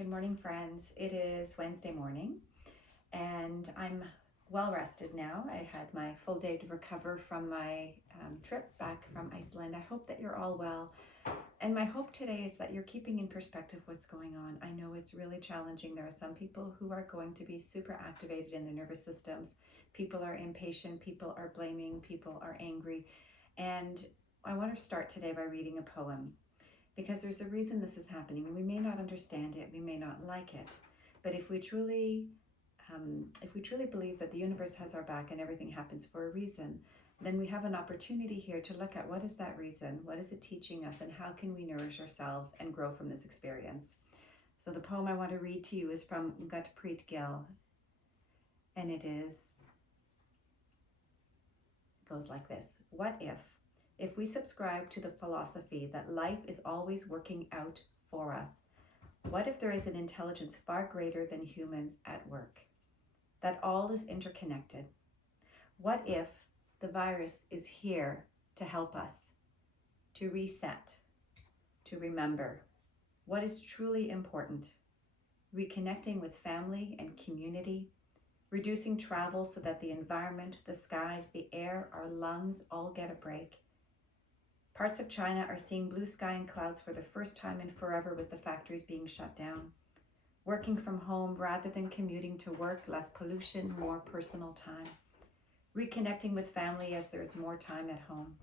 Good morning, friends. It is Wednesday morning and I'm well rested now. I had my full day to recover from my trip back from Iceland. I hope that you're all well. And my hope today is that you're keeping in perspective what's going on. I know it's really challenging. There are some people who are going to be super activated in their nervous systems. People are impatient, people are blaming, people are angry. And I want to start today by reading a poem, because there's a reason this is happening. We may not understand it, we may not like it, but if we truly believe that the universe has our back and everything happens for a reason, then we have an opportunity here to look at what is that reason, what is it teaching us, and how can we nourish ourselves and grow from this experience. So the poem I want to read to you is from Gurpreet Gill, and it goes like this. What if we subscribe to the philosophy that life is always working out for us? What if there is an intelligence far greater than humans at work? That all is interconnected? What if the virus is here to help us, to reset, to remember what is truly important? Reconnecting with family and community, reducing travel so that the environment, the skies, the air, our lungs all get a break. Parts of China are seeing blue sky and clouds for the first time in forever with the factories being shut down. Working from home rather than commuting to work, less pollution, more personal time. Reconnecting with family as there is more time at home.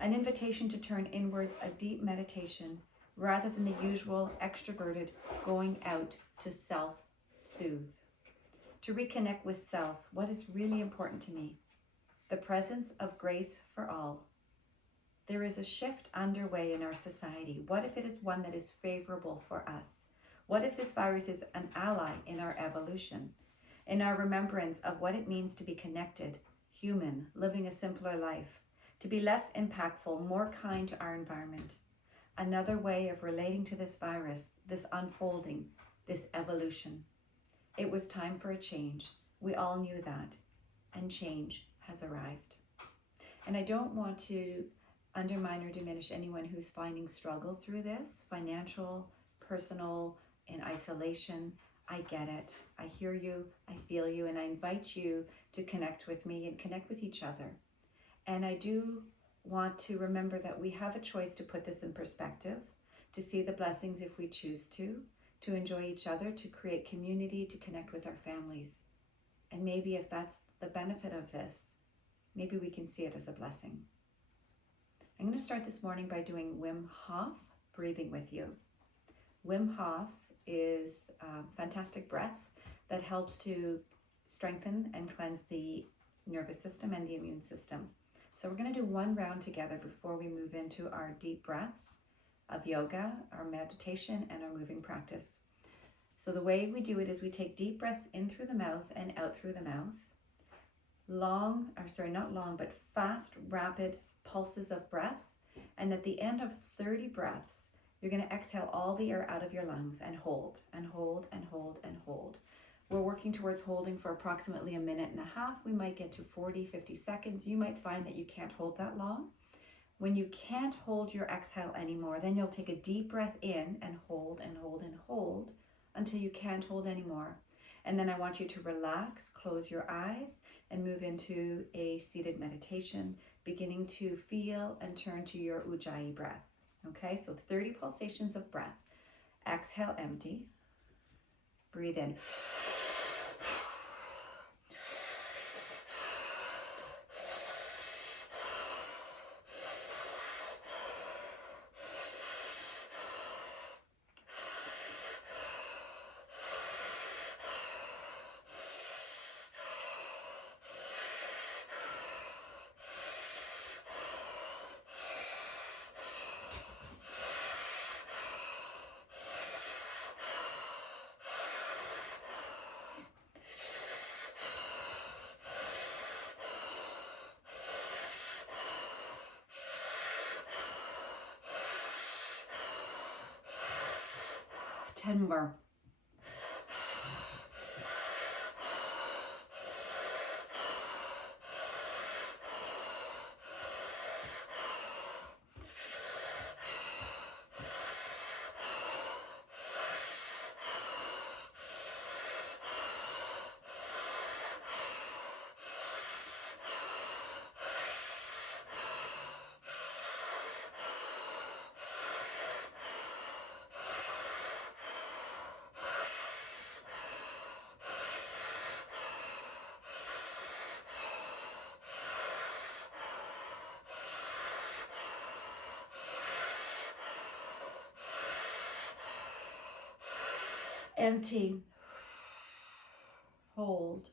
An invitation to turn inwards, a deep meditation, rather than the usual extroverted going out to self-soothe. To reconnect with self, what is really important to me? The presence of grace for all. There is a shift underway in our society. What if it is one that is favorable for us? What if this virus is an ally in our evolution, in our remembrance of what it means to be connected, human, living a simpler life, to be less impactful, more kind to our environment? Another way of relating to this virus, this unfolding, this evolution. It was time for a change. We all knew that, and change has arrived. And I don't want to undermine or diminish anyone who's finding struggle through this, financial, personal, in isolation. I get it. I hear you, I feel you, and I invite you to connect with me and connect with each other. And I do want to remember that we have a choice to put this in perspective, to see the blessings if we choose to enjoy each other, to create community, to connect with our families. And maybe if that's the benefit of this, maybe we can see it as a blessing. I'm going to start this morning by doing Wim Hof breathing with you. Wim Hof is a fantastic breath that helps to strengthen and cleanse the nervous system and the immune system. So we're going to do one round together before we move into our deep breath of yoga, our meditation, and our moving practice. So the way we do it is we take deep breaths in through the mouth and out through the mouth. Not long, but fast, rapid pulses of breath. And at the end of 30 breaths, you're going to exhale all the air out of your lungs and hold, and hold, and hold, and hold. We're working towards holding for approximately a minute and a half. We might get to 40, 50 seconds. You might find that you can't hold that long. When you can't hold your exhale anymore, then you'll take a deep breath in and hold and hold and hold until you can't hold anymore. And then I want you to relax, close your eyes, and move into a seated meditation, beginning to feel and turn to your Ujjayi breath. Okay, so 30 pulsations of breath. Exhale, empty. Breathe in. Ten more. Empty. Hold.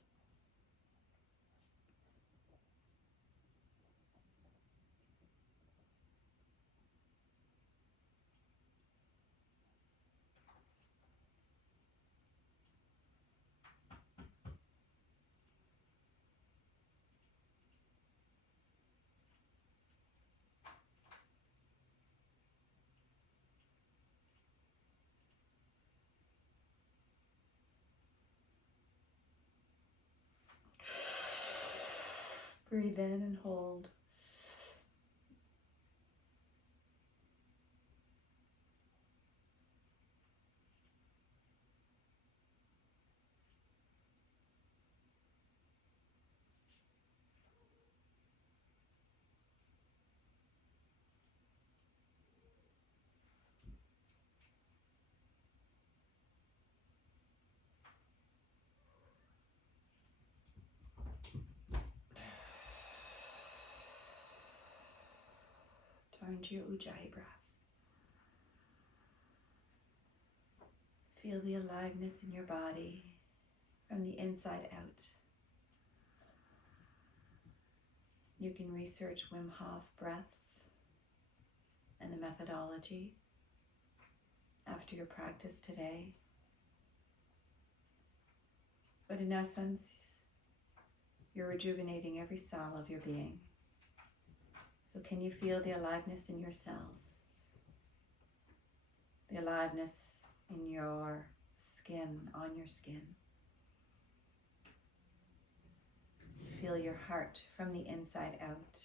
Breathe in and hold. Turn to your Ujjayi breath. Feel the aliveness in your body from the inside out. You can research Wim Hof breath and the methodology after your practice today. But in essence, you're rejuvenating every cell of your being. So can you feel the aliveness in your cells? The aliveness in your skin, on your skin. Feel your heart from the inside out.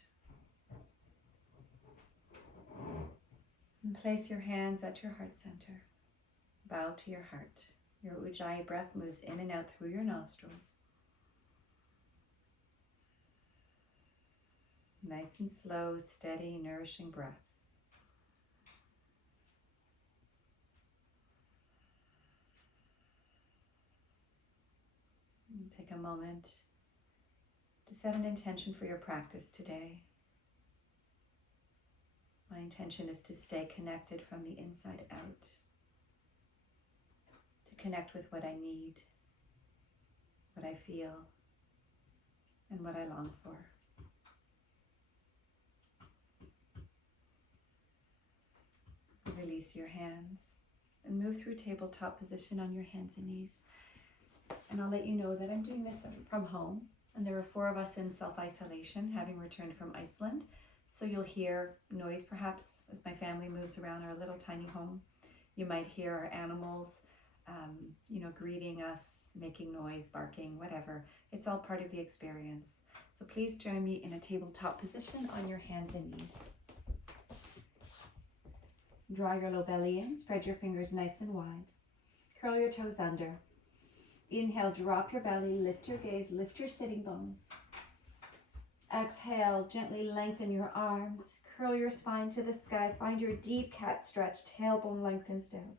And place your hands at your heart center. Bow to your heart. Your Ujjayi breath moves in and out through your nostrils. Nice and slow, steady, nourishing breath. And take a moment to set an intention for your practice today. My intention is to stay connected from the inside out, to connect with what I need, what I feel, and what I long for. Release your hands and move through tabletop position on your hands and knees. And I'll let you know that I'm doing this from home. And there are 4 of us in self-isolation, having returned from Iceland. So you'll hear noise perhaps as my family moves around our little tiny home. You might hear our animals, greeting us, making noise, barking, whatever. It's all part of the experience. So please join me in a tabletop position on your hands and knees. Draw your low belly in, spread your fingers nice and wide. Curl your toes under. Inhale, drop your belly, lift your gaze, lift your sitting bones. Exhale, gently lengthen your arms, curl your spine to the sky, find your deep cat stretch, tailbone lengthens down.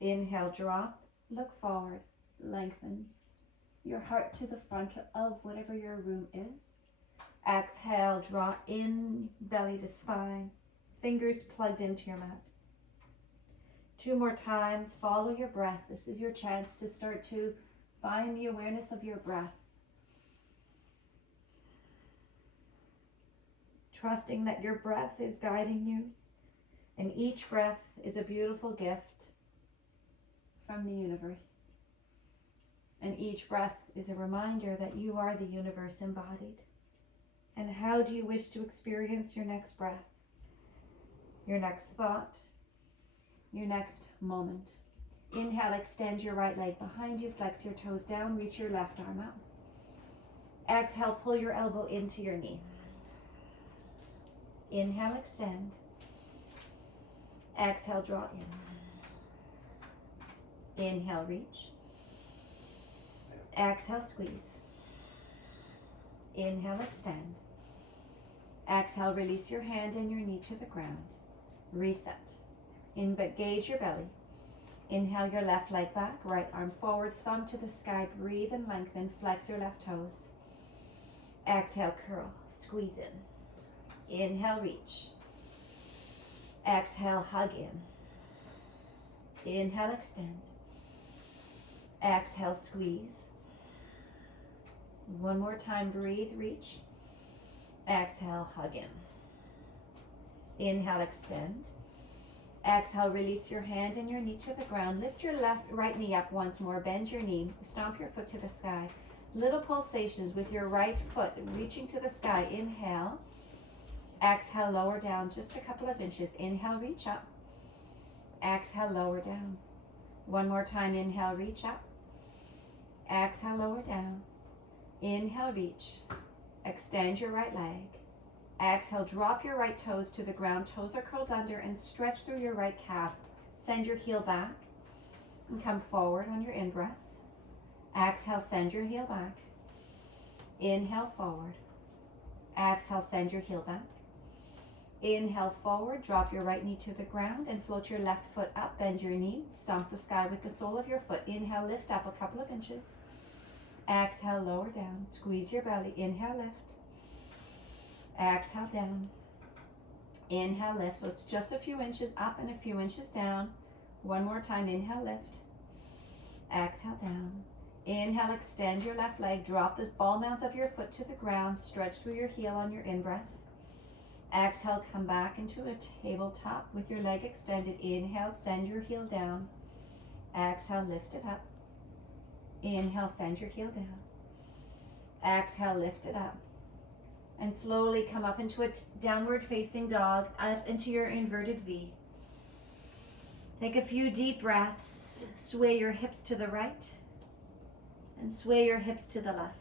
Inhale, drop, look forward, lengthen your heart to the front of whatever your room is. Exhale, draw in, belly to spine, fingers plugged into your mat. 2 more times, follow your breath. This is your chance to start to find the awareness of your breath. Trusting that your breath is guiding you, and each breath is a beautiful gift from the universe. And each breath is a reminder that you are the universe embodied. And how do you wish to experience your next breath, your next thought, your next moment? Inhale, extend your right leg behind you, flex your toes down, reach your left arm out. Exhale, pull your elbow into your knee. Inhale, extend. Exhale, draw in. Inhale, reach. Exhale, squeeze. Inhale, extend. Exhale, release your hand and your knee to the ground. Reset. Engage your belly. Inhale your left leg back, right arm forward, thumb to the sky. Breathe and lengthen, flex your left toes. Exhale, curl, squeeze in. Inhale, reach. Exhale, hug in. Inhale, extend. Exhale, squeeze. One more time, breathe, reach. Exhale, hug in. Inhale, extend. Exhale, release your hand and your knee to the ground. Lift your right knee up once more. Bend your knee. Stomp your foot to the sky. Little pulsations with your right foot reaching to the sky. Inhale. Exhale, lower down just a couple of inches. Inhale, reach up. Exhale, lower down. One more time. Inhale, reach up. Exhale, lower down. Inhale, reach. Extend your right leg. Exhale, drop your right toes to the ground. Toes are curled under and stretch through your right calf. Send your heel back and come forward on your in-breath. Exhale, send your heel back. Inhale, forward. Exhale, send your heel back. Inhale, forward. Drop your right knee to the ground and float your left foot up. Bend your knee. Stomp the sky with the sole of your foot. Inhale, lift up a couple of inches. Exhale, lower down. Squeeze your belly. Inhale, lift. Exhale, down. Inhale, lift. So it's just a few inches up and a few inches down. One more time. Inhale, lift. Exhale, down. Inhale, extend your left leg. Drop the ball mounds of your foot to the ground. Stretch through your heel on your in-breath. Exhale, come back into a tabletop with your leg extended. Inhale, send your heel down. Exhale, lift it up. Inhale, send your heel down. Exhale, lift it up. And slowly come up into a downward facing dog, up into your inverted V. Take a few deep breaths. Sway your hips to the right and sway your hips to the left.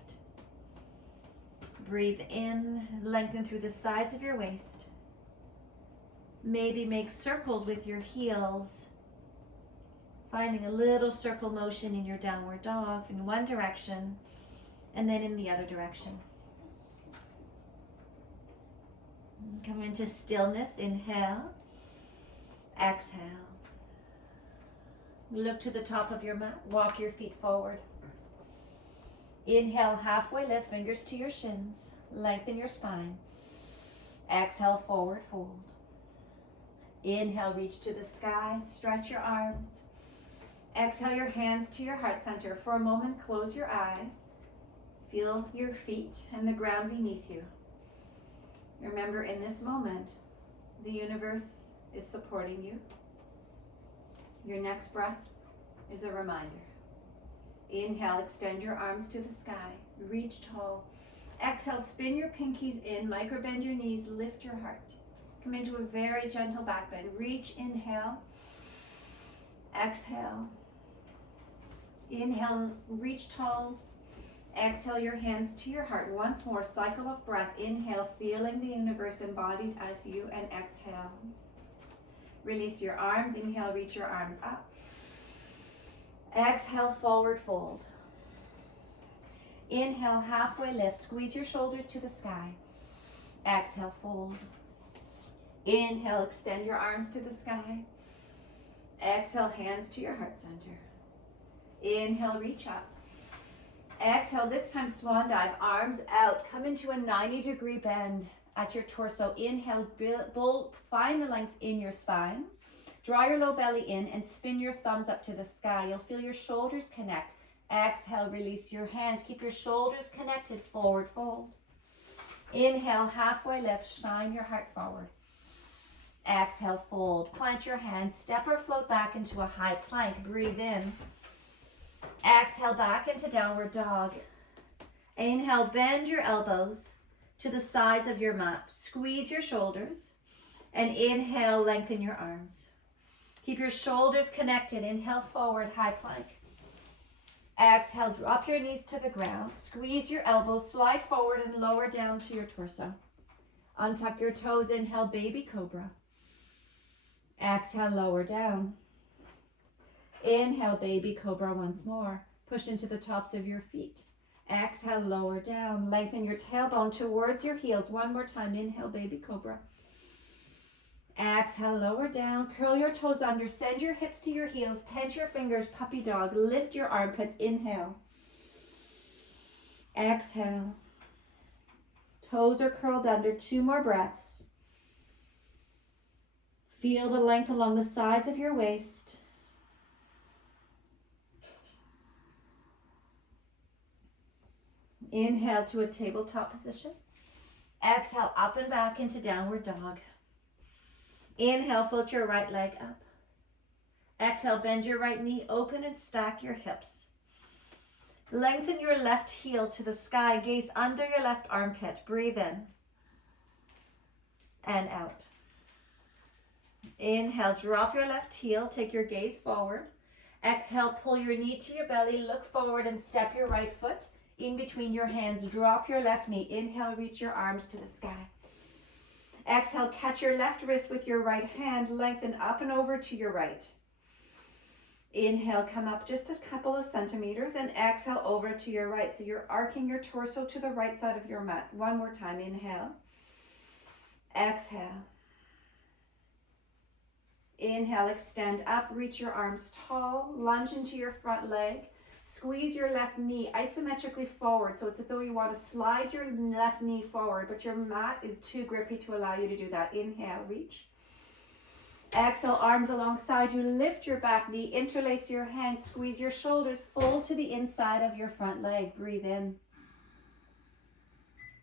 Breathe in, lengthen through the sides of your waist. Maybe make circles with your heels, finding a little circle motion in your downward dog in one direction and then in the other direction. Come into stillness. Inhale. Exhale. Look to the top of your mat. Walk your feet forward. Inhale, halfway lift, fingers to your shins. Lengthen your spine. Exhale, forward fold. Inhale, reach to the sky. Stretch your arms. Exhale, your hands to your heart center. For a moment, close your eyes. Feel your feet and the ground beneath you. Remember, in this moment, the universe is supporting you. Your next breath is a reminder. Inhale, extend your arms to the sky. Reach tall. Exhale, spin your pinkies in, micro bend your knees, lift your heart. Come into a very gentle back bend. Reach, inhale. Exhale. Inhale, reach tall. Exhale, your hands to your heart. Once more, cycle of breath. Inhale, feeling the universe embodied as you, and exhale. Release your arms. Inhale, reach your arms up. Exhale, forward fold. Inhale, halfway lift. Squeeze your shoulders to the sky. Exhale, fold. Inhale, extend your arms to the sky. Exhale, hands to your heart center. Inhale, reach up. Exhale, this time swan dive, arms out. Come into a 90-degree bend at your torso. Inhale, find the length in your spine. Draw your low belly in and spin your thumbs up to the sky. You'll feel your shoulders connect. Exhale, release your hands. Keep your shoulders connected, forward fold. Inhale, halfway lift, shine your heart forward. Exhale, fold. Plant your hands, step or float back into a high plank. Breathe in. Exhale, back into downward dog. Inhale, bend your elbows to the sides of your mat. Squeeze your shoulders. And inhale, lengthen your arms. Keep your shoulders connected. Inhale, forward, high plank. Exhale, drop your knees to the ground. Squeeze your elbows, slide forward and lower down to your torso. Untuck your toes. Inhale, baby cobra. Exhale, lower down. Inhale, baby cobra once more. Push into the tops of your feet. Exhale, lower down. Lengthen your tailbone towards your heels. One more time. Inhale, baby cobra. Exhale, lower down. Curl your toes under. Send your hips to your heels. Tense your fingers, puppy dog. Lift your armpits. Inhale. Exhale. Toes are curled under. 2 more breaths. Feel the length along the sides of your waist. Inhale to a tabletop position. Exhale, up and back into downward dog. Inhale, float your right leg up. Exhale, bend your right knee, open and stack your hips. Lengthen your left heel to the sky, gaze under your left armpit. Breathe in and out. Inhale, drop your left heel, take your gaze forward. Exhale, pull your knee to your belly, look forward and step your right foot in between your hands. Drop your left knee. Inhale, reach your arms to the sky. Exhale, catch your left wrist with your right hand, lengthen up and over to your right. Inhale, come up just a couple of centimeters and exhale over to your right. So you're arcing your torso to the right side of your mat. One more time, inhale. Exhale. Inhale, extend up, reach your arms tall, lunge into your front leg. Squeeze your left knee isometrically forward. So it's as though you want to slide your left knee forward, but your mat is too grippy to allow you to do that. Inhale, reach. Exhale, arms alongside you. Lift your back knee, interlace your hands, squeeze your shoulders, fold to the inside of your front leg. Breathe in.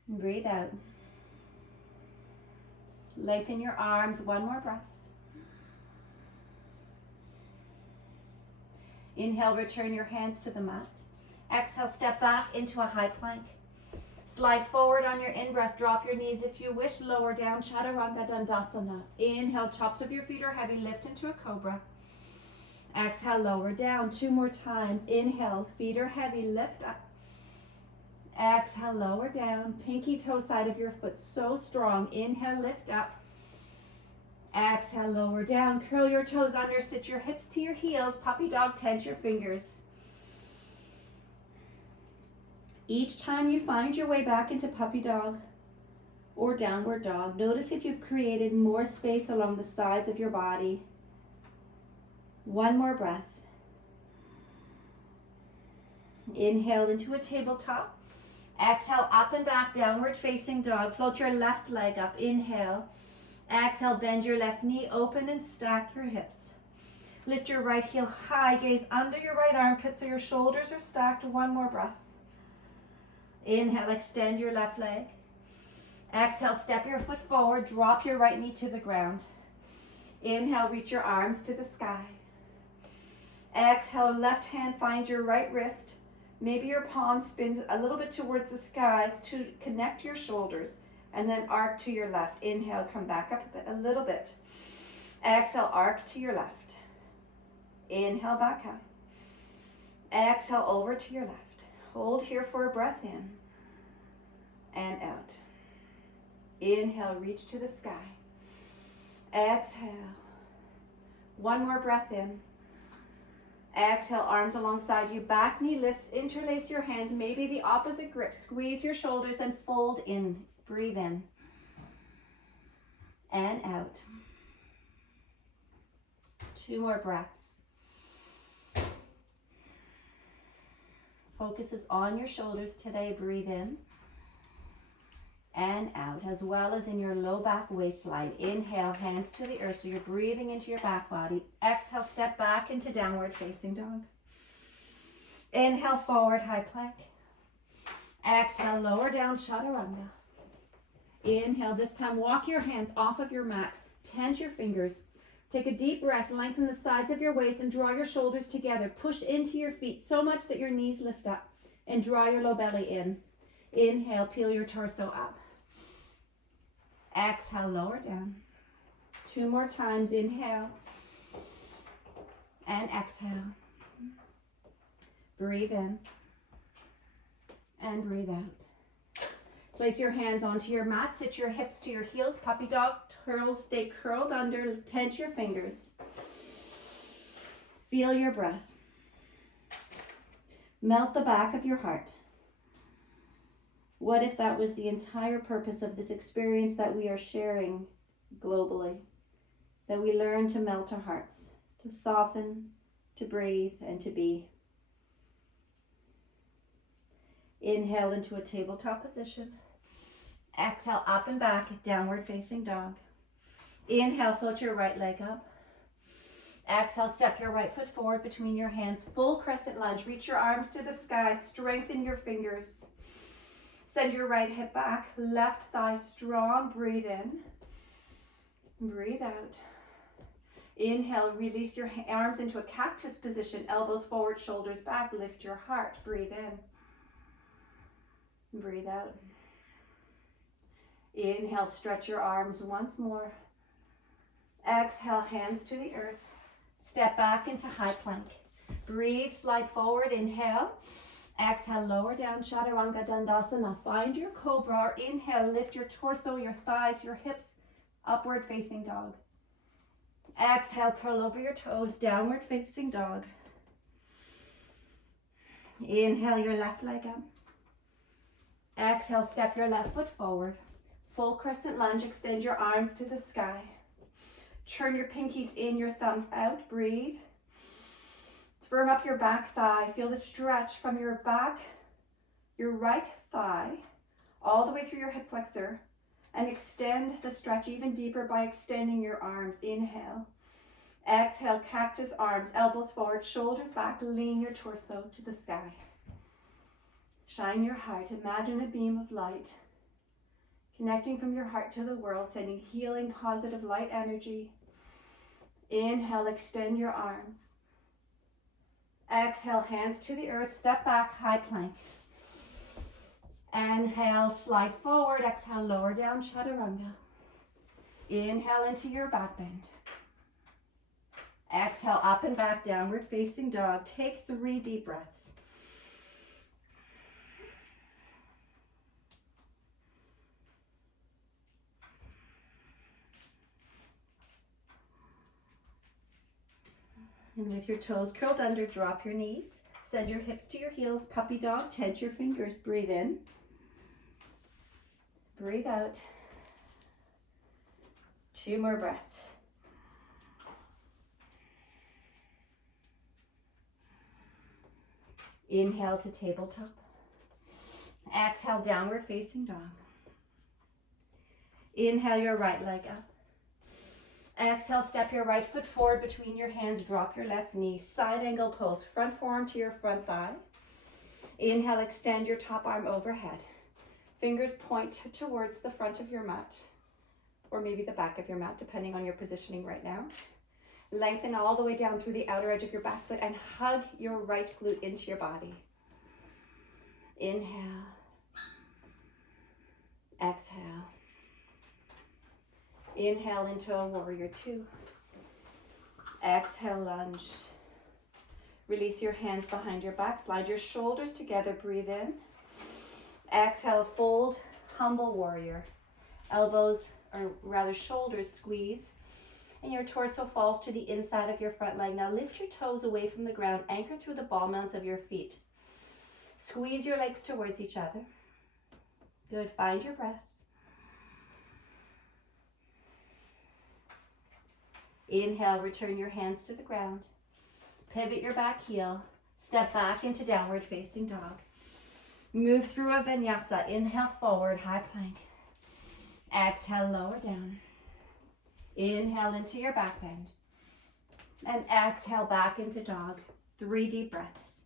Breathe out. Lengthen your arms. One more breath. Inhale, return your hands to the mat. Exhale, step back into a high plank. Slide forward on your in-breath. Drop your knees if you wish. Lower down, Chaturanga Dandasana. Inhale, tops of your feet are heavy. Lift into a cobra. Exhale, lower down. Two more times. Inhale, feet are heavy. Lift up. Exhale, lower down. Pinky toe side of your foot so strong. Inhale, lift up. Exhale, lower down. Curl your toes under. Sit your hips to your heels. Puppy dog, tense your fingers. Each time you find your way back into puppy dog or downward dog, notice if you've created more space along the sides of your body. One more breath. Inhale into a tabletop. Exhale, up and back, downward facing dog. Float your left leg up. Inhale. Exhale, bend your left knee, open and stack your hips. Lift your right heel high, gaze under your right armpit so your shoulders are stacked. One more breath. Inhale, extend your left leg. Exhale, step your foot forward, drop your right knee to the ground. Inhale, reach your arms to the sky. Exhale, left hand finds your right wrist. Maybe your palm spins a little bit towards the sky to connect your shoulders. And then arc to your left. Inhale, come back up a little bit. Exhale, arc to your left. Inhale, back up. Exhale, over to your left. Hold here for a breath in and out. Inhale, reach to the sky. Exhale. One more breath in. Exhale, arms alongside you. Back knee lifts, interlace your hands, maybe the opposite grip. Squeeze your shoulders and fold in. Breathe in and out. Two more breaths. Focus is on your shoulders today. Breathe in and out, as well as in your low back waistline. Inhale, hands to the earth, so you're breathing into your back body. Exhale, step back into downward facing dog. Inhale, forward high plank. Exhale, lower down, Chaturanga. Inhale, this time walk your hands off of your mat. Tense your fingers. Take a deep breath, lengthen the sides of your waist and draw your shoulders together. Push into your feet so much that your knees lift up and draw your low belly in. Inhale, peel your torso up. Exhale, lower down. Two more times, inhale and exhale. Breathe in and breathe out. Place your hands onto your mat, sit your hips to your heels, puppy dog, turtles stay curled under, tense your fingers. Feel your breath. Melt the back of your heart. What if that was the entire purpose of this experience that we are sharing globally? That we learn to melt our hearts, to soften, to breathe, and to be. Inhale into a tabletop position. Exhale, up and back, downward facing dog. Inhale, float your right leg up. Exhale, step your right foot forward between your hands. Full crescent lunge. Reach your arms to the sky. Strengthen your fingers. Send your right hip back, left thigh strong. Breathe in, breathe out. Inhale, release your arms into a cactus position, elbows forward, shoulders back, lift your heart. Breathe in, breathe out. Inhale, stretch your arms once more. Exhale, hands to the earth. Step back into high plank. Breathe, slide forward, inhale. Exhale, lower down, Chaturanga Dandasana. Find your cobra, or inhale, lift your torso, your thighs, your hips, upward facing dog. Exhale, curl over your toes, downward facing dog. Inhale, your left leg up. Exhale, step your left foot forward. Full crescent lunge, extend your arms to the sky. Turn your pinkies in, your thumbs out, breathe. Firm up your back thigh, feel the stretch from your back, your right thigh, all the way through your hip flexor, and extend the stretch even deeper by extending your arms. Inhale. Exhale, cactus arms, elbows forward, shoulders back, lean your torso to the sky. Shine your heart, imagine a beam of light, connecting from your heart to the world, sending healing, positive light energy. Inhale, extend your arms. Exhale, hands to the earth, step back, high plank. Inhale, slide forward. Exhale, lower down, Chaturanga. Inhale into your back bend. Exhale, up and back, downward facing dog. Take 3 deep breaths. And with your toes curled under, drop your knees. Send your hips to your heels. Puppy dog, tense your fingers. Breathe in. Breathe out. 2 more breaths. Inhale to tabletop. Exhale, downward facing dog. Inhale your right leg up. Exhale, step your right foot forward between your hands, drop your left knee, side angle pose, front forearm to your front thigh. Inhale, extend your top arm overhead. Fingers point towards the front of your mat, or maybe the back of your mat, depending on your positioning right now. Lengthen all the way down through the outer edge of your back foot and hug your right glute into your body. Inhale. Exhale. Inhale into a warrior 2. Exhale, lunge. Release your hands behind your back. Slide your shoulders together. Breathe in. Exhale, fold, humble warrior. Elbows, or rather shoulders, squeeze. And your torso falls to the inside of your front leg. Now lift your toes away from the ground. Anchor through the ball mounts of your feet. Squeeze your legs towards each other. Good. Find your breath. Inhale, return your hands to the ground. Pivot your back heel. Step back into downward facing dog. Move through a vinyasa. Inhale, forward, high plank. Exhale, lower down. Inhale into your back bend. And exhale back into dog. 3 deep breaths.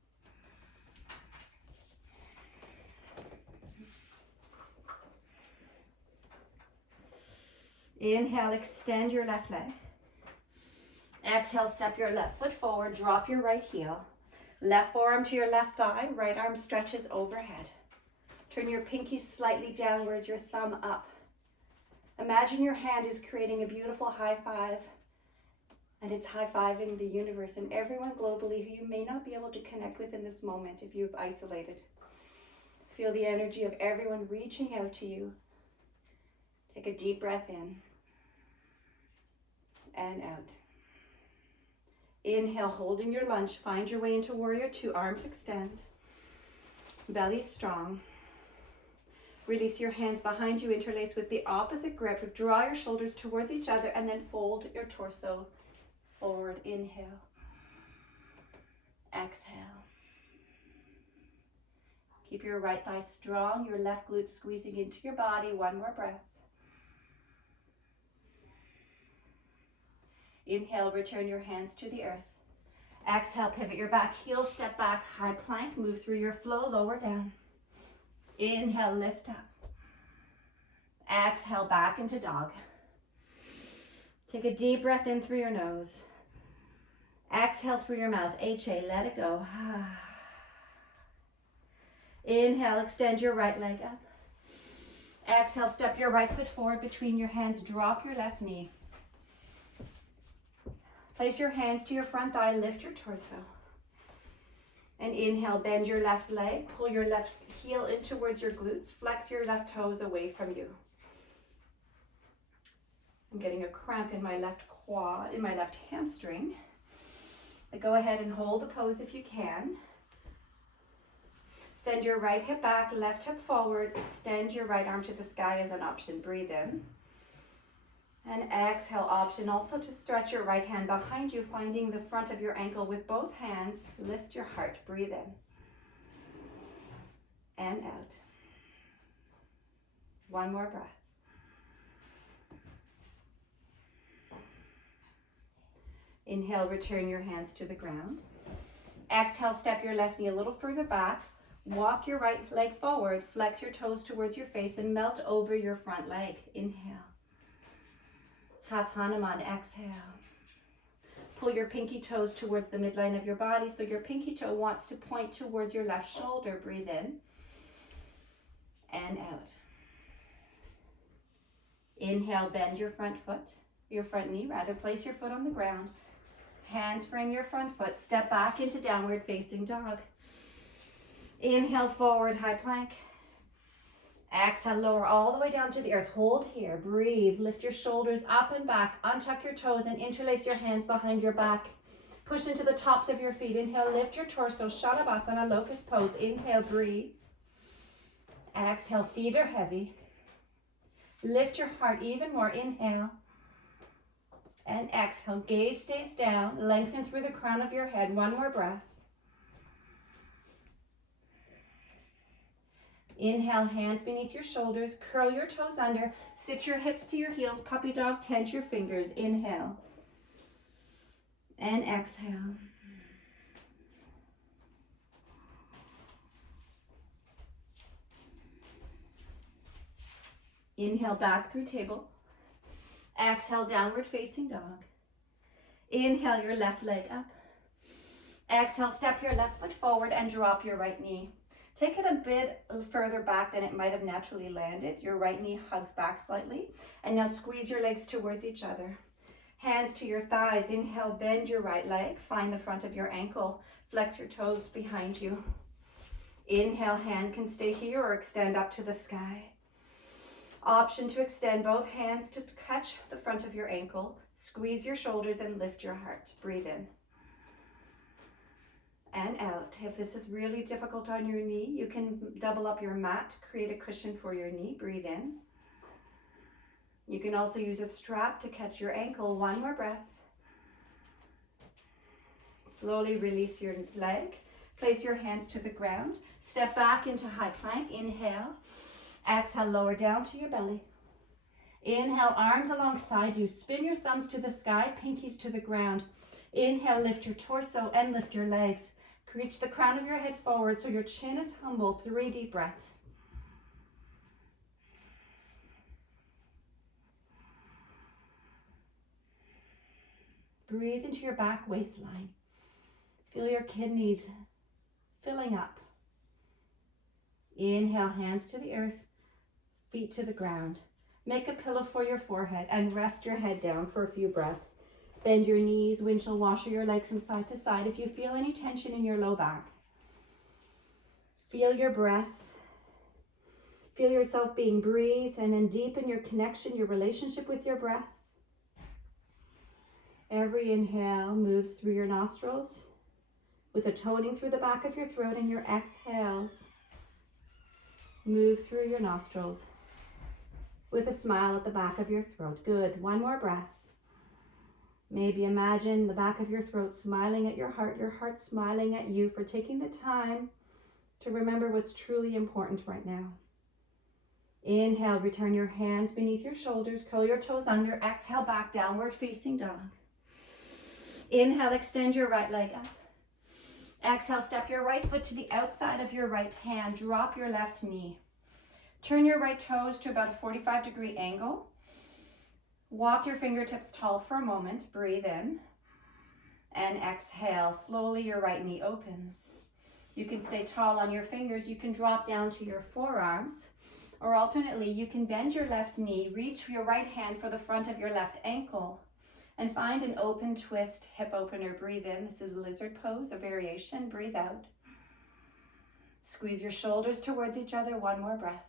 Inhale, extend your left leg. Exhale, step your left foot forward, drop your right heel. Left forearm to your left thigh, right arm stretches overhead. Turn your pinky slightly downwards, your thumb up. Imagine your hand is creating a beautiful high five, and it's high-fiving the universe and everyone globally who you may not be able to connect with in this moment if you've isolated. Feel the energy of everyone reaching out to you. Take a deep breath in and out. Inhale, holding your lunge. Find your way into warrior 2. Arms extend. Belly strong. Release your hands behind you, interlace with the opposite grip. Draw your shoulders towards each other and then fold your torso forward. Inhale. Exhale. Keep your right thigh strong, your left glute squeezing into your body. 1 more breath. Inhale, return your hands to the earth. Exhale, pivot your back heel, step back, high plank, move through your flow, lower down. Inhale, lift up. Exhale, back into dog. Take a deep breath in through your nose. Exhale through your mouth. HA, let it go. Inhale, extend your right leg up. Exhale, step your right foot forward between your hands. Drop your left knee. Place your hands to your front thigh. Lift your torso. And inhale, bend your left leg. Pull your left heel in towards your glutes. Flex your left toes away from you. I'm getting a cramp in my left quad, in my left hamstring. Go ahead and hold the pose if you can. Send your right hip back, left hip forward. Extend your right arm to the sky as an option. Breathe in. And exhale, option also to stretch your right hand behind you, finding the front of your ankle with both hands. Lift your heart. Breathe in. And out. One more breath. Inhale, return your hands to the ground. Exhale, step your left knee a little further back. Walk your right leg forward. Flex your toes towards your face and melt over your front leg. Inhale. Half Hanuman, exhale. Pull your pinky toes towards the midline of your body so your pinky toe wants to point towards your left shoulder. Breathe in and out. Inhale, bend your front knee rather. Place your foot on the ground. Hands frame your front foot. Step back into downward facing dog. Inhale, forward high plank. Exhale, lower all the way down to the earth. Hold here. Breathe. Lift your shoulders up and back. Untuck your toes and interlace your hands behind your back. Push into the tops of your feet. Inhale, lift your torso. Shalabhasana, locust pose. Inhale, breathe. Exhale, feet are heavy. Lift your heart even more. Inhale. And exhale. Gaze stays down. Lengthen through the crown of your head. One more breath. Inhale, hands beneath your shoulders. Curl your toes under. Sit your hips to your heels. Puppy dog, tense your fingers. Inhale. And exhale. Inhale, back through table. Exhale, downward facing dog. Inhale, your left leg up. Exhale, step your left foot forward and drop your right knee. Take it a bit further back than it might have naturally landed. Your right knee hugs back slightly. And now squeeze your legs towards each other. Hands to your thighs. Inhale, bend your right leg. Find the front of your ankle. Flex your toes behind you. Inhale, hand can stay here or extend up to the sky. Option to extend both hands to catch the front of your ankle. Squeeze your shoulders and lift your heart. Breathe in. And out. If this is really difficult on your knee, you can double up your mat, create a cushion for your knee. Breathe in. You can also use a strap to catch your ankle. One more breath. Slowly release your leg. Place your hands to the ground. Step back into high plank. Inhale. Exhale, lower down to your belly. Inhale, arms alongside you. Spin your thumbs to the sky, pinkies to the ground. Inhale, lift your torso and lift your legs. Reach the crown of your head forward so your chin is humble. 3 deep breaths. Breathe into your back waistline. Feel your kidneys filling up. Inhale, hands to the earth, feet to the ground. Make a pillow for your forehead and rest your head down for a few breaths. Bend your knees, windshield washer your legs from side to side if you feel any tension in your low back. Feel your breath. Feel yourself being breathed, and then deepen your connection, your relationship with your breath. Every inhale moves through your nostrils with a toning through the back of your throat, and your exhales move through your nostrils with a smile at the back of your throat. Good. One more breath. Maybe imagine the back of your throat smiling at your heart smiling at you for taking the time to remember what's truly important right now. Inhale, return your hands beneath your shoulders, curl your toes under, exhale back, downward facing dog. Inhale, extend your right leg up. Exhale, step your right foot to the outside of your right hand, drop your left knee. Turn your right toes to about a 45-degree angle. Walk your fingertips tall for a moment. Breathe in. And exhale. Slowly your right knee opens. You can stay tall on your fingers. You can drop down to your forearms. Or alternately, you can bend your left knee, reach your right hand for the front of your left ankle, and find an open twist, hip opener. Breathe in. This is lizard pose, a variation. Breathe out. Squeeze your shoulders towards each other. One more breath.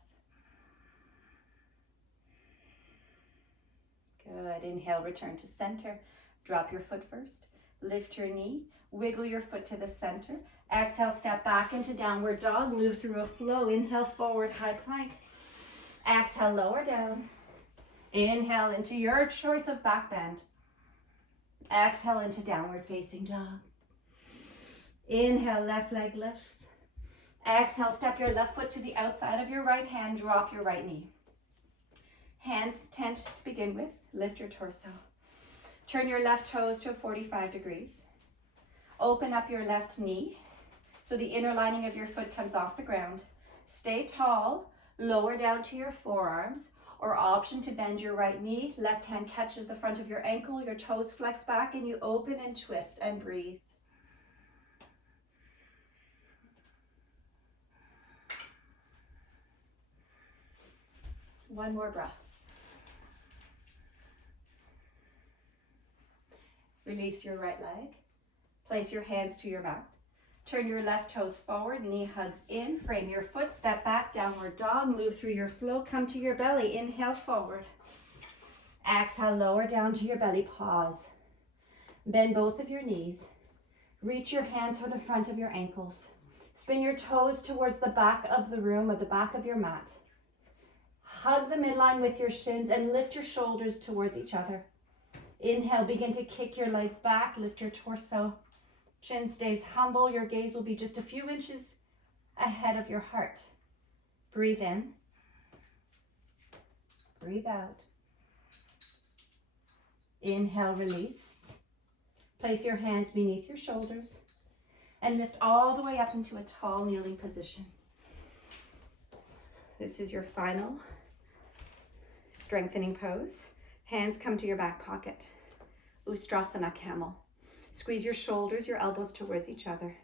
Good. Inhale, return to center. Drop your foot first. Lift your knee. Wiggle your foot to the center. Exhale, step back into downward dog. Move through a flow. Inhale, forward, high plank. Exhale, lower down. Inhale into your choice of back bend. Exhale into downward facing dog. Inhale, left leg lifts. Exhale, step your left foot to the outside of your right hand. Drop your right knee. Hands tent to begin with. Lift your torso. Turn your left toes to 45 degrees. Open up your left knee so the inner lining of your foot comes off the ground. Stay tall. Lower down to your forearms, or option to bend your right knee. Left hand catches the front of your ankle. Your toes flex back and you open and twist and breathe. One more breath. Release your right leg. Place your hands to your mat. Turn your left toes forward, knee hugs in, frame your foot, step back, downward dog, move through your flow, come to your belly, inhale forward. Exhale, lower down to your belly, pause. Bend both of your knees. Reach your hands for the front of your ankles. Spin your toes towards the back of the room or the back of your mat. Hug the midline with your shins and lift your shoulders towards each other. Inhale, begin to kick your legs back, lift your torso. Chin stays humble. Your gaze will be just a few inches ahead of your heart. Breathe in. Breathe out. Inhale, release. Place your hands beneath your shoulders and lift all the way up into a tall kneeling position. This is your final strengthening pose. Hands come to your back pocket. Ustrasana, camel. Squeeze your shoulders, your elbows towards each other.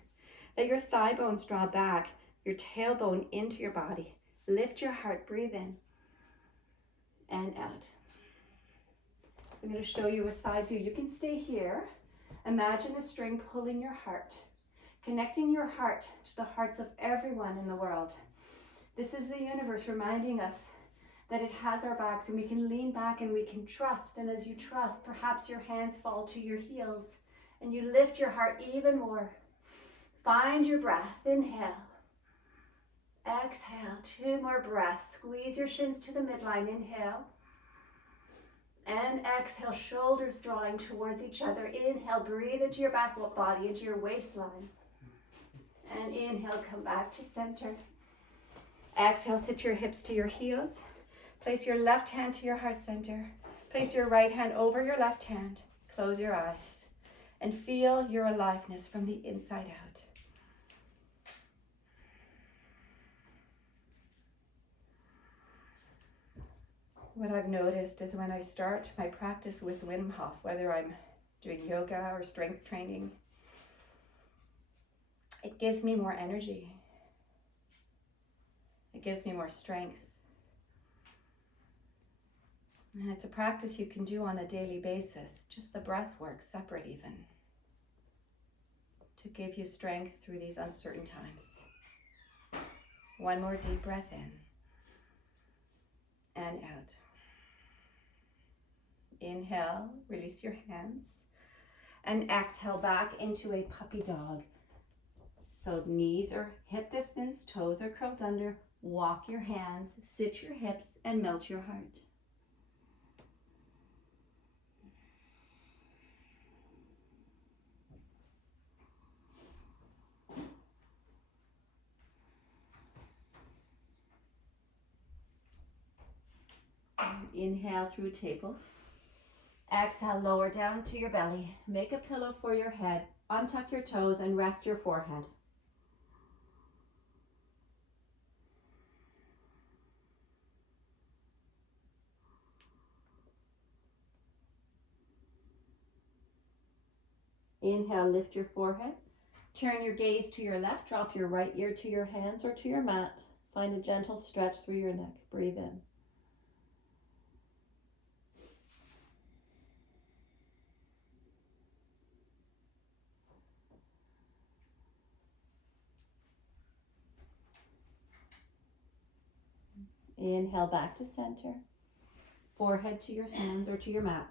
Let your thigh bones draw back, your tailbone into your body. Lift your heart, breathe in and out. So I'm going to show you a side view. You can stay here. Imagine a string pulling your heart, connecting your heart to the hearts of everyone in the world. This is the universe reminding us that it has our backs and we can lean back and we can trust. And as you trust, perhaps your hands fall to your heels and you lift your heart even more. Find your breath. Inhale. Exhale. 2 more breaths. Squeeze your shins to the midline. Inhale. And exhale. Shoulders drawing towards each other. Inhale. Breathe into your back body, into your waistline. And inhale. Come back to center. Exhale. Sit your hips to your heels. Place your left hand to your heart center. Place your right hand over your left hand. Close your eyes and feel your aliveness from the inside out. What I've noticed is when I start my practice with Wim Hof, whether I'm doing yoga or strength training, it gives me more energy. It gives me more strength. And it's a practice you can do on a daily basis, just the breath work, separate even, to give you strength through these uncertain times. One more deep breath in and out. Inhale, release your hands, and exhale back into a puppy dog. So knees are hip distance, toes are curled under, walk your hands, sit your hips, and melt your heart. Inhale through table. Exhale, lower down to your belly. Make a pillow for your head. Untuck your toes and rest your forehead. Inhale, lift your forehead. Turn your gaze to your left. Drop your right ear to your hands or to your mat. Find a gentle stretch through your neck. Breathe in. Inhale back to center. Forehead to your hands or to your mat.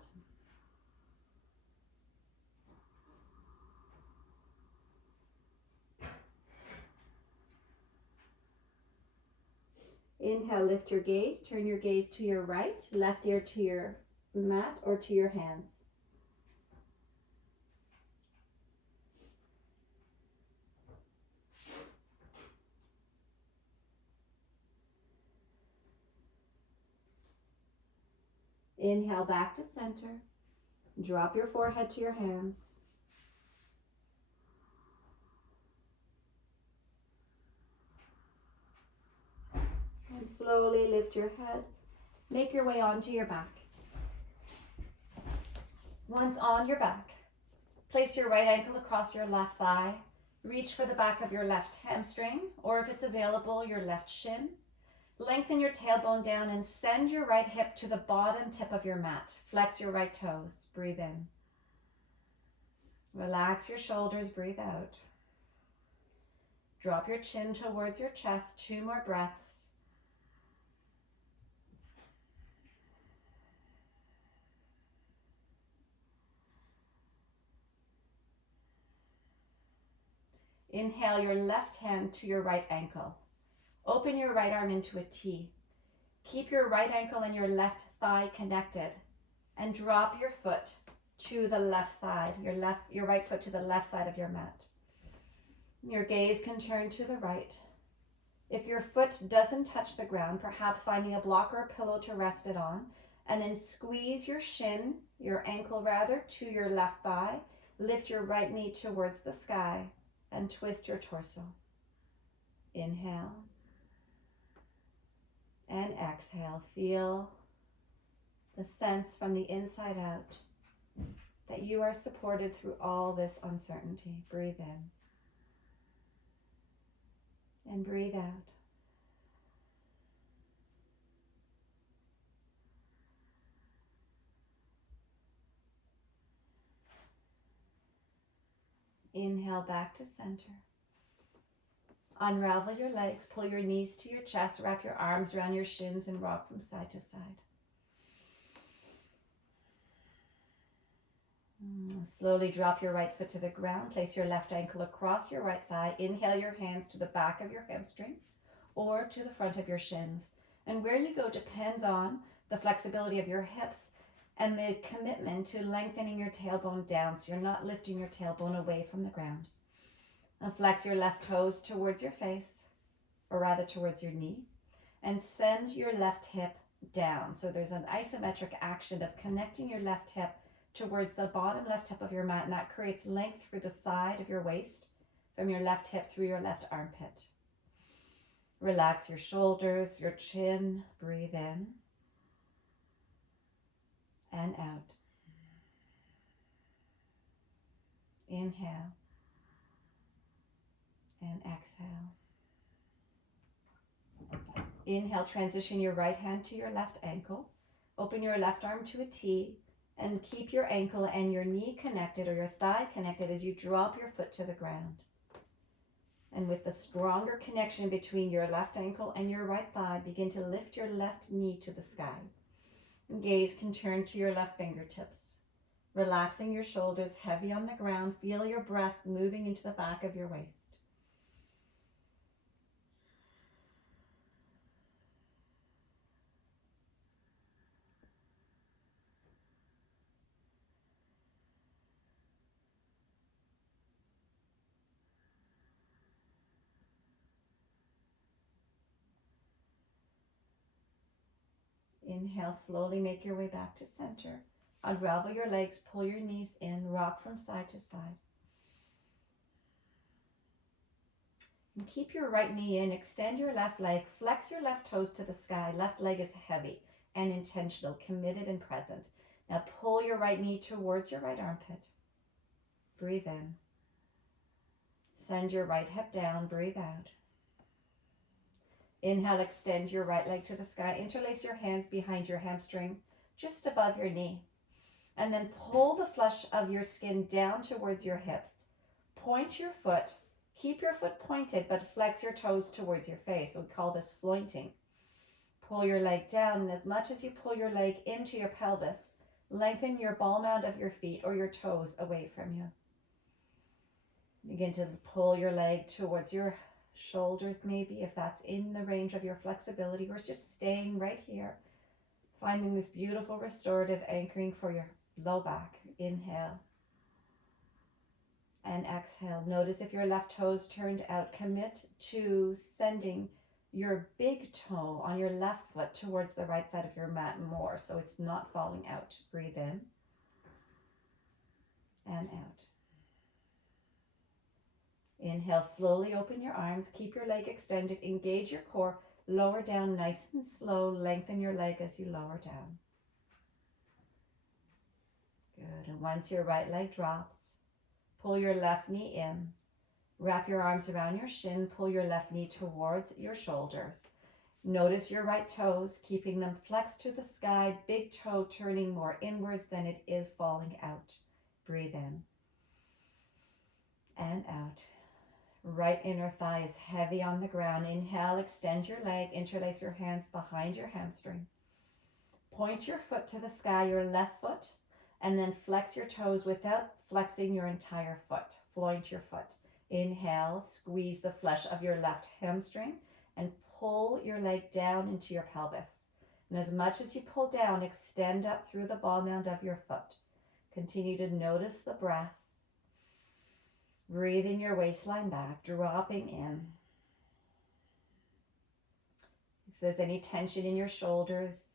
Inhale, lift your gaze. Turn your gaze to your right. Left ear to your mat or to your hands. Inhale back to center. Drop your forehead to your hands. And slowly lift your head. Make your way onto your back. Once on your back, place your right ankle across your left thigh. Reach for the back of your left hamstring, or if it's available, your left shin. Lengthen your tailbone down and send your right hip to the bottom tip of your mat. Flex your right toes. Breathe in. Relax your shoulders. Breathe out. Drop your chin towards your chest. 2 more breaths. Inhale your left hand to your right ankle. Open your right arm into a T. Keep your right ankle and your left thigh connected and drop your foot to the left side, your right foot to the left side of your mat. Your gaze can turn to the right. If your foot doesn't touch the ground, perhaps finding a block or a pillow to rest it on, and then squeeze your shin, your ankle rather, to your left thigh. Lift your right knee towards the sky and twist your torso. Inhale and exhale. Feel the sense from the inside out that you are supported through all this uncertainty. Breathe in and breathe out. Inhale back to center. Unravel your legs, pull your knees to your chest, wrap your arms around your shins and rock from side to side. Slowly drop your right foot to the ground. Place your left ankle across your right thigh. Inhale your hands to the back of your hamstring or to the front of your shins. And where you go depends on the flexibility of your hips and the commitment to lengthening your tailbone down so you're not lifting your tailbone away from the ground. And flex your left toes towards your face, or rather towards your knee, and send your left hip down. So there's an isometric action of connecting your left hip towards the bottom left hip of your mat, and that creates length through the side of your waist, from your left hip through your left armpit. Relax your shoulders, your chin. Breathe in and out. Inhale and exhale. Inhale, transition your right hand to your left ankle. Open your left arm to a T and keep your ankle and your knee connected or your thigh connected as you drop your foot to the ground. And with the stronger connection between your left ankle and your right thigh, begin to lift your left knee to the sky. And gaze can turn to your left fingertips. Relaxing your shoulders heavy on the ground, feel your breath moving into the back of your waist. Inhale, slowly make your way back to center. Unravel your legs, pull your knees in, rock from side to side. And keep your right knee in, extend your left leg, flex your left toes to the sky. Left leg is heavy and intentional, committed and present. Now pull your right knee towards your right armpit. Breathe in. Send your right hip down. Breathe out. Inhale, extend your right leg to the sky. Interlace your hands behind your hamstring, just above your knee. And then pull the flesh of your skin down towards your hips. Point your foot. Keep your foot pointed, but flex your toes towards your face. We call this flointing. Pull your leg down, and as much as you pull your leg into your pelvis, lengthen your ball mound of your feet or your toes away from you. Begin to pull your leg towards your shoulders, maybe, if that's in the range of your flexibility, or just staying right here. Finding this beautiful restorative anchoring for your low back. Inhale and exhale. Notice if your left toes turned out. Commit to sending your big toe on your left foot towards the right side of your mat more, so it's not falling out. Breathe in and out. Inhale, slowly open your arms. Keep your leg extended. Engage your core. Lower down nice and slow. Lengthen your leg as you lower down. Good. And once your right leg drops, pull your left knee in. Wrap your arms around your shin. Pull your left knee towards your shoulders. Notice your right toes, keeping them flexed to the sky. Big toe turning more inwards than it is falling out. Breathe in and out. Right inner thigh is heavy on the ground. Inhale, extend your leg. Interlace your hands behind your hamstring. Point your foot to the sky, your left foot, and then flex your toes without flexing your entire foot. Floint your foot. Inhale, squeeze the flesh of your left hamstring and pull your leg down into your pelvis. And as much as you pull down, extend up through the ball mound of your foot. Continue to notice the breath. Breathing your waistline back, dropping in. If there's any tension in your shoulders,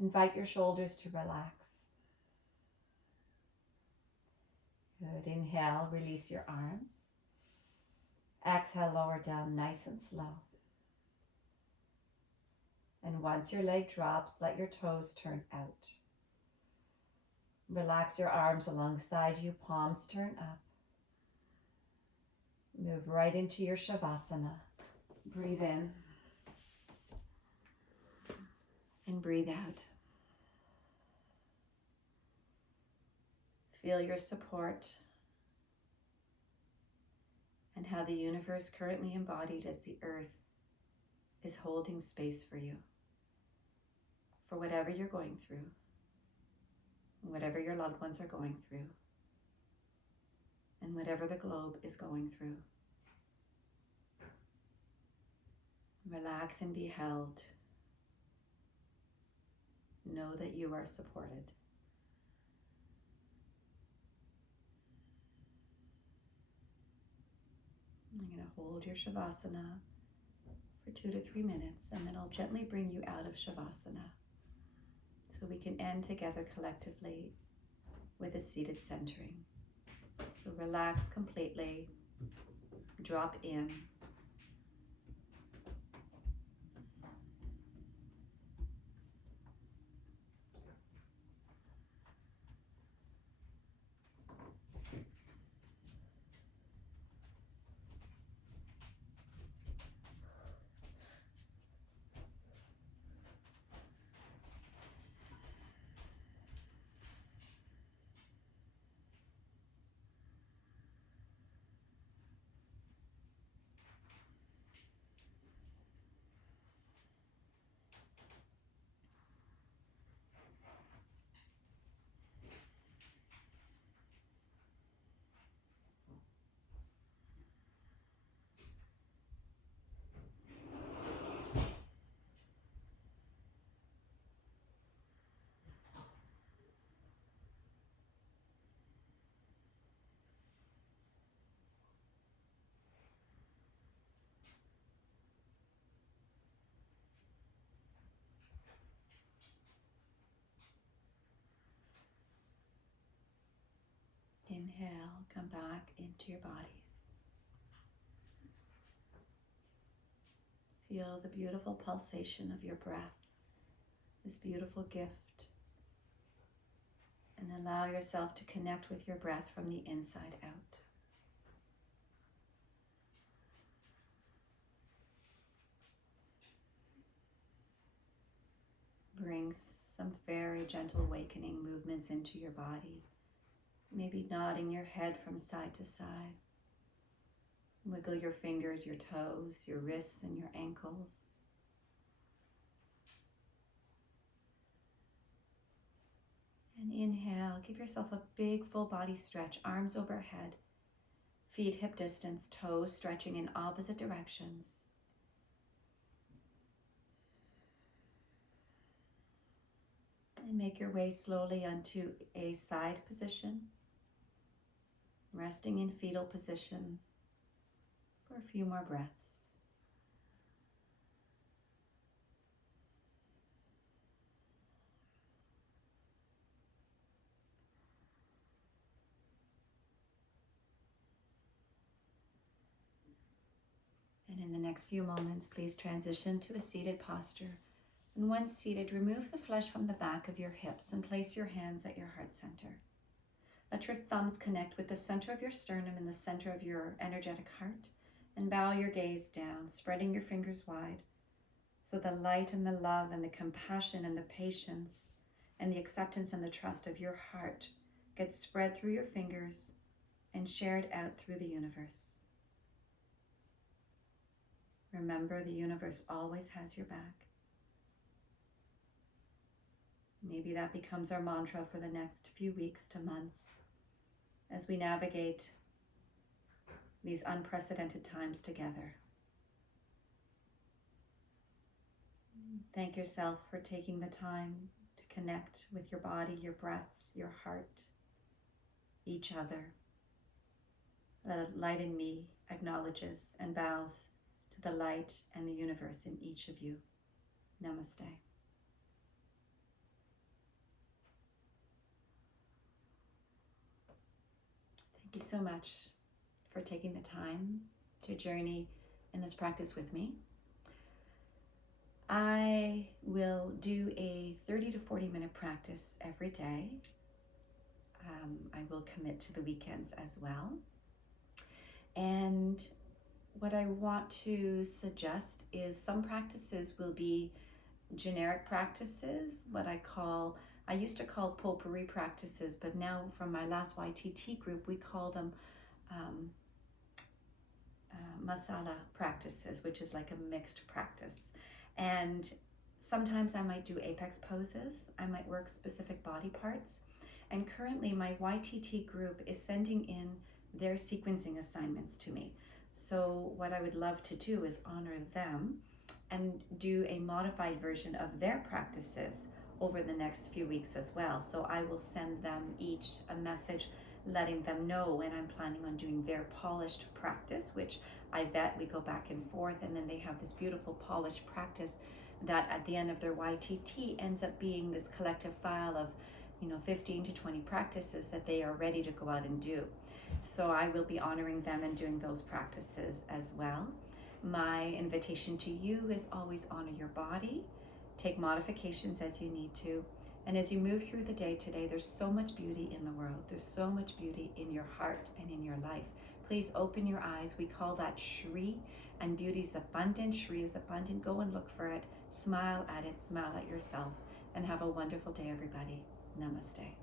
invite your shoulders to relax. Good. Inhale, release your arms. Exhale, lower down nice and slow. And once your leg drops, let your toes turn out. Relax your arms alongside you, palms turn up. Move right into your Shavasana. Breathe in and breathe out. Feel your support and how the universe currently embodied as the earth is holding space for you, for whatever you're going through, whatever your loved ones are going through, and whatever the globe is going through. Relax and be held. Know that you are supported. I'm going to hold your Shavasana for 2 to 3 minutes, and then I'll gently bring you out of Shavasana so we can end together collectively with a seated centering. So relax completely, drop in. Inhale, come back into your bodies. Feel the beautiful pulsation of your breath, this beautiful gift. And allow yourself to connect with your breath from the inside out. Bring some very gentle awakening movements into your body. Maybe nodding your head from side to side. Wiggle your fingers, your toes, your wrists, and your ankles. And inhale, give yourself a big full body stretch, arms overhead, feet hip distance, toes stretching in opposite directions. And make your way slowly onto a side position, resting in fetal position for a few more breaths. And in the next few moments, please transition to a seated posture. And once seated, remove the flesh from the back of your hips and place your hands at your heart center. Let your thumbs connect with the center of your sternum and the center of your energetic heart, and bow your gaze down, spreading your fingers wide, so the light and the love and the compassion and the patience and the acceptance and the trust of your heart gets spread through your fingers and shared out through the universe. Remember, the universe always has your back. Maybe that becomes our mantra for the next few weeks to months as we navigate these unprecedented times together. Thank yourself for taking the time to connect with your body, your breath, your heart, each other. The light in me acknowledges and bows to the light and the universe in each of you. Namaste. Thank you so much for taking the time to journey in this practice with me. I will do a 30 to 40 minute practice every day. I will commit to the weekends as well. And what I want to suggest is some practices will be generic practices, what I used to call potpourri practices, but now from my last YTT group, we call them masala practices, which is like a mixed practice. And sometimes I might do apex poses. I might work specific body parts. And currently my YTT group is sending in their sequencing assignments to me. So what I would love to do is honor them and do a modified version of their practices over the next few weeks as well. So I will send them each a message letting them know when I'm planning on doing their polished practice, which I vet, we go back and forth, and then they have this beautiful polished practice that at the end of their YTT ends up being this collective file of 15 to 20 practices that they are ready to go out and do. So I will be honoring them and doing those practices as well. My invitation to you is always honor your body, take modifications as you need to, and as you move through the day today, there's so much beauty in the world. There's so much beauty in your heart and in your life. Please open your eyes. We call that Shri, and beauty is abundant. Shri is abundant. Go and look for it. Smile at it. Smile at yourself. And have a wonderful day, everybody. Namaste.